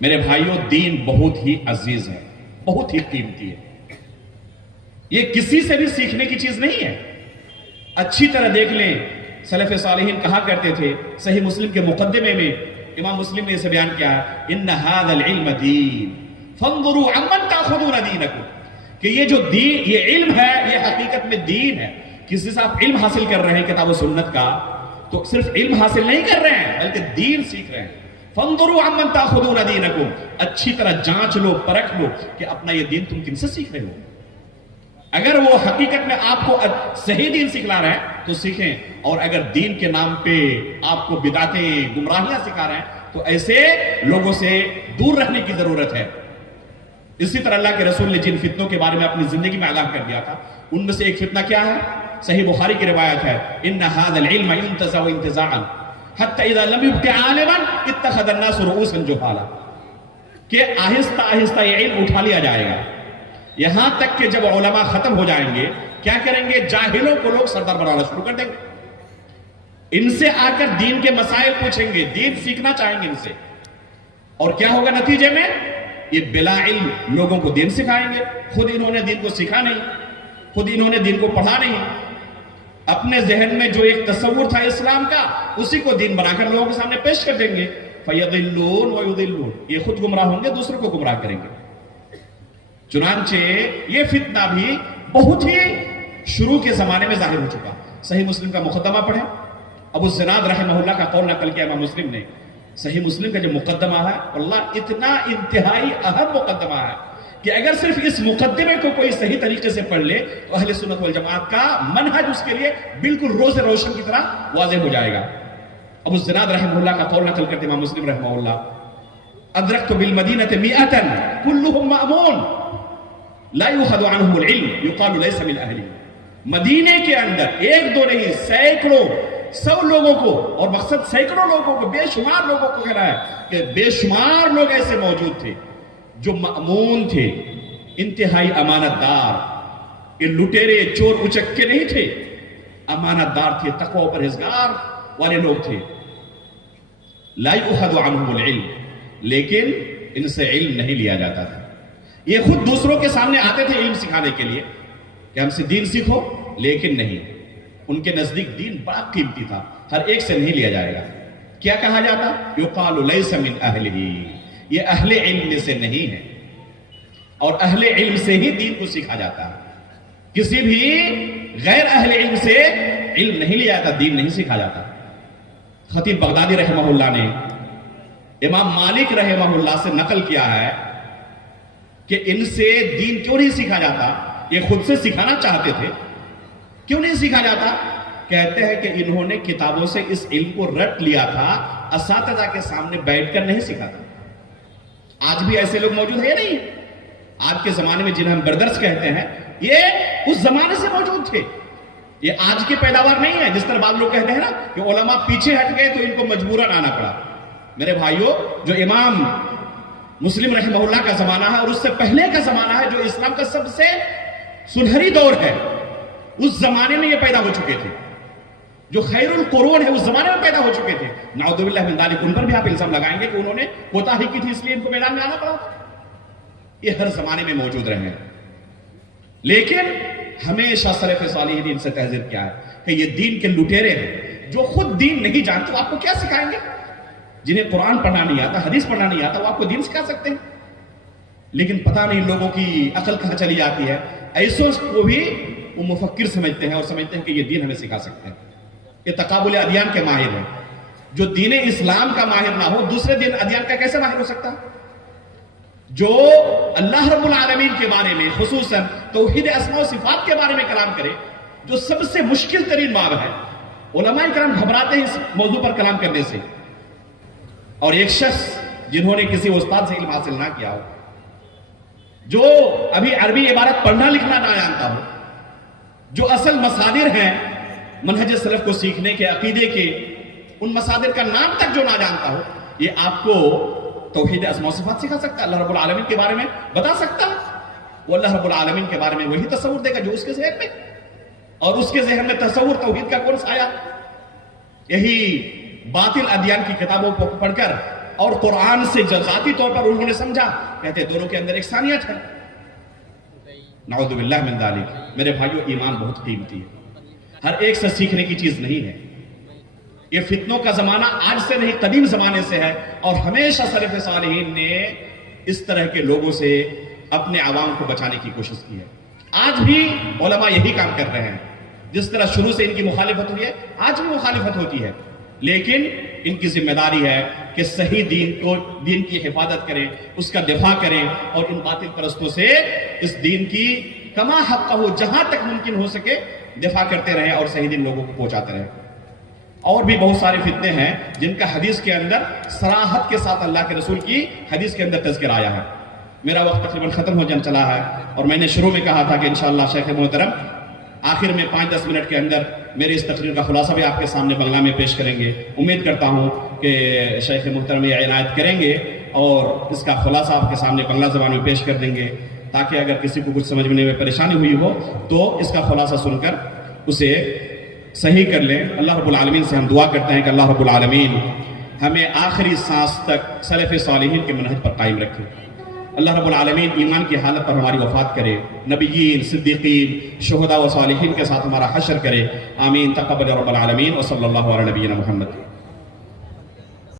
میرے بھائیوں، دین بہت ہی عزیز ہے، بہت ہی قیمتی ہے، یہ کسی سے بھی سیکھنے کی چیز نہیں ہے۔ اچھی طرح دیکھ لیں، سلف صالحین کہا کرتے تھے، صحیح مسلم کے مقدمے میں امام مسلم نے اسے بیان کیا ہے، ان ھذا العلم دین فانظروا عمن تاخذون دینکم، کہ یہ جو دین، یہ علم ہے، یہ حقیقت میں دین ہے۔ کسی سے آپ علم حاصل کر رہے ہیں کتاب و سنت کا، تو صرف علم حاصل نہیں کر رہے ہیں بلکہ دین سیکھ رہے ہیں۔ فانظروا عمن تاخذون دینکم، اچھی طرح جانچ لو، پرکھ لو کہ اپنا یہ دین تم کن سے سیکھ رہے ہو۔ اگر وہ حقیقت میں آپ کو صحیح دین سکھلا رہے ہیں تو سیکھیں، اور اگر دین کے نام پہ آپ کو بدعتیں، گمراہیاں سکھا رہے ہیں تو ایسے لوگوں سے دور رہنے کی ضرورت ہے۔ اسی طرح اللہ کے رسول نے جن فتنوں کے بارے میں اپنی زندگی میں آگاہ کر دیا تھا، ان میں سے ایک فتنہ کیا ہے؟ صحیح بخاری کی روایت ہے، ان ھذا العلم ينتزع انتزاعا حتى اذا لم يبق عالما اتخذ الناس رؤوسا جهالا، کہ آہستہ آہستہ یہ علم اٹھا لیا جائے گا، یہاں تک کہ جب علماء ختم ہو جائیں گے، کیا کریں گے؟ جاہلوں کو لوگ سردار بنانا شروع کر دیں گے، ان سے آ کر دین کے مسائل پوچھیں گے، دین سیکھنا چاہیں گے ان سے، اور کیا ہوگا نتیجے میں؟ یہ بلا علم لوگوں کو دین سکھائیں گے، خود انہوں نے دین کو سیکھا نہیں، خود انہوں نے دین کو پڑھا نہیں، اپنے ذہن میں جو ایک تصور تھا اسلام کا، اسی کو دین بنا کر لوگوں کے سامنے پیش کر دیں گے۔ فَيَضِلُّونَ وَيُضِلُّونَ، یہ خود گمراہ ہوں گے، دوسروں کو گمراہ کریں گے۔ چنانچہ یہ فتنہ بھی بہت ہی شروع کے زمانے میں ظاہر ہو چکا۔ صحیح مسلم کا مقدمہ پڑھیں، ابو الزناد رحمہ اللہ کا قول نقل کیا امام مسلم نے۔ صحیح مسلم کا جو مقدمہ ہے، اللہ اتنا انتہائی اہم مقدمہ ہے کہ اگر صرف اس مقدمے کو کوئی صحیح طریقے سے پڑھ لے تو اہل سنت والجماعت کا منہج اس کے لیے بالکل روز روشن کی طرح واضح ہو جائے گا۔ ابو الزناد رحمہ اللہ کا قول نقل کرتے امام مسلم رحمہ اللہ، ادرکت بالمدینۃ مئۃ کلہم مأمون لا یؤخذ عنہم العلم یقال لیس من اہلہ، مدینے کے اندر ایک دو نہیں، سینکڑوں، 100 لوگوں کو، اور مقصد سینکڑوں لوگوں کو، بے شمار لوگوں کو کہہ رہا ہے کہ بے شمار لوگ ایسے موجود تھے جو مأمون تھے، انتہائی امانت دار، یہ لٹیرے چور اچکے نہیں تھے، امانت دار تھے، تقوی و پرہیزگار والے لوگ تھے۔ لا یؤخذ عنہم العلم، لیکن ان سے علم نہیں لیا جاتا تھا۔ یہ خود دوسروں کے سامنے آتے تھے علم سکھانے کے لیے کہ ہم سے دین سیکھو، لیکن نہیں، ان کے نزدیک دین بڑا قیمتی تھا، ہر ایک سے نہیں لیا جائے گا۔ کیا کہا جاتا؟ یقال لیس من اہلہ، یہ اہل علم میں سے نہیں ہے، اور اہل علم سے ہی دین کو سیکھا جاتا ہے، کسی بھی غیر اہل علم سے علم نہیں لیا جاتا، دین نہیں سیکھا جاتا۔ خطیب بغدادی رحمہ اللہ نے امام مالک رحمہ اللہ سے نقل کیا ہے کہ ان سے دین کیوں نہیں سیکھا جاتا، یہ خود سے سکھانا چاہتے تھے، کیوں نہیں سیکھا جاتا؟ کہتے ہیں کہ انہوں نے کتابوں سے اس علم کو رٹ لیا تھا، اساتذہ کے سامنے بیٹھ کر نہیں سیکھا تھا۔ آج بھی ایسے لوگ موجود ہیں نہیں؟ آج کے زمانے میں جنہیں ہم بردرس کہتے ہیں، یہ اس زمانے سے موجود تھے، یہ آج کی پیداوار نہیں ہے۔ جس طرح بعض لوگ کہتے ہیں نا کہ علماء پیچھے ہٹ گئے تو ان کو مجبوراً آنا پڑا۔ میرے بھائیوں، جو امام مسلم رحمہ اللہ کا زمانہ ہے اور اس سے پہلے کا زمانہ ہے جو اسلام کا سب سے سنہری دور ہے، اس زمانے میں یہ پیدا ہو چکے تھے، جو خیر القرون ہے اس زمانے میں پیدا ہو چکے تھے۔ نعوذ باللہ من ذالک، ان پر بھی آپ الزام لگائیں گے کہ انہوں نے کوتاہی کی تھی اس لیے ان کو میدان میں آنا پڑا۔ یہ ہر زمانے میں موجود رہے ہیں، لیکن ہمیشہ سلف صالحین ان سے تحذیر کیا ہے کہ یہ دین کے لٹیرے ہیں، جو خود دین نہیں جانتے وہ آپ کو کیا سکھائیں گے؟ جنہیں قرآن پڑھنا نہیں آتا، حدیث پڑھنا نہیں آتا، وہ آپ کو دین سکھا سکتے ہیں؟ لیکن پتہ نہیں لوگوں کی عقل کہاں چلی جاتی ہے، ایسوں کو بھی وہ مفکر سمجھتے ہیں اور سمجھتے ہیں کہ یہ دین ہمیں سکھا سکتے ہیں۔ یہ تقابل ادیان کے ماہر ہیں، جو دین اسلام کا ماہر نہ ہو دوسرے دین ادیان کا کیسے ماہر ہو سکتا؟ جو اللہ رب العالمین کے بارے میں، خصوصاً توحید اسماء و صفات کے بارے میں کلام کرے، جو سب سے مشکل ترین باب ہے، علماء کرام گھبراتے ہیں اس موضوع پر کلام کرنے سے، اور ایک شخص جنہوں نے کسی استاد سے علم حاصل نہ کیا ہو، جو ابھی عربی عبارت پڑھنا لکھنا نہ جانتا ہو، جو اصل مصادر ہیں منہج سلف کو سیکھنے کے، عقیدے کے، ان مصادر کا نام تک جو نہ جانتا ہو، یہ آپ کو توحید اسماء و صفات سکھا سکتا ہے، اللہ رب العالمین کے بارے میں بتا سکتا ہے۔ وہ اللہ رب العالمین کے بارے میں وہی تصور دے گا جو اس کے ذہن میں، اور اس کے ذہن میں تصور توحید کا کون سا آیا؟ یہی باطل ادیان کی کتابوں کو پڑھ کر اور قرآن سے ذاتی طور پر انہوں نے سمجھا، کہتے دونوں کے اندر یکسانیت ہے۔ نعوذ باللہ من ذالک۔ میرے بھائیو، ایمان بہت قیمتی ہے، ہر ایک سے سیکھنے کی چیز نہیں ہے۔ یہ فتنوں کا زمانہ آج سے نہیں، قدیم زمانے سے ہے، اور ہمیشہ سلف صالحین نے اس طرح کے لوگوں سے اپنے عوام کو بچانے کی کوشش کی ہے۔ آج بھی علماء یہی کام کر رہے ہیں، جس طرح شروع سے ان کی مخالفت ہوئی ہے، آج بھی مخالفت ہوتی ہے، لیکن ان کی ذمہ داری ہے کہ صحیح دین کی حفاظت کریں، اس کا دفاع کریں، اور ان باطل پرستوں سے اس دین کی کما حق ہو، جہاں تک ممکن ہو سکے دفاع کرتے رہیں اور صحیح دین لوگوں کو پہنچاتے رہیں۔ اور بھی بہت سارے فتنے ہیں جن کا حدیث کے اندر صراحت کے ساتھ اللہ کے رسول کی حدیث کے اندر تذکر آیا ہے۔ میرا وقت تقریباً ختم ہو چلا ہے، اور میں نے شروع میں کہا تھا کہ انشاءاللہ شیخ محترم آخر میں 5-10 منٹ کے اندر میری اس تقریر کا خلاصہ بھی آپ کے سامنے بنگلہ میں پیش کریں گے۔ امید کرتا ہوں کہ شیخ محترم یہ عنایت کریں گے اور اس کا خلاصہ آپ کے سامنے بنگلہ زبان میں پیش کر دیں گے، تاکہ اگر کسی کو کچھ سمجھنے میں پریشانی ہوئی ہو تو اس کا خلاصہ سن کر اسے صحیح کر لیں۔ اللہ رب العالمین سے ہم دعا کرتے ہیں کہ اللہ رب العالمین ہمیں آخری سانس تک سلف صالحین کے منہج پر قائم رکھے۔ اللہ رب العالمین ایمان کی حالت پر ہماری وفات کرے، نبیین، صدیقین، شہداء و صالحین کے ساتھ ہمارا حشر کرے۔ آمین۔ تقبل رب العالمین، وصلی اللہ علی نبینا محمد۔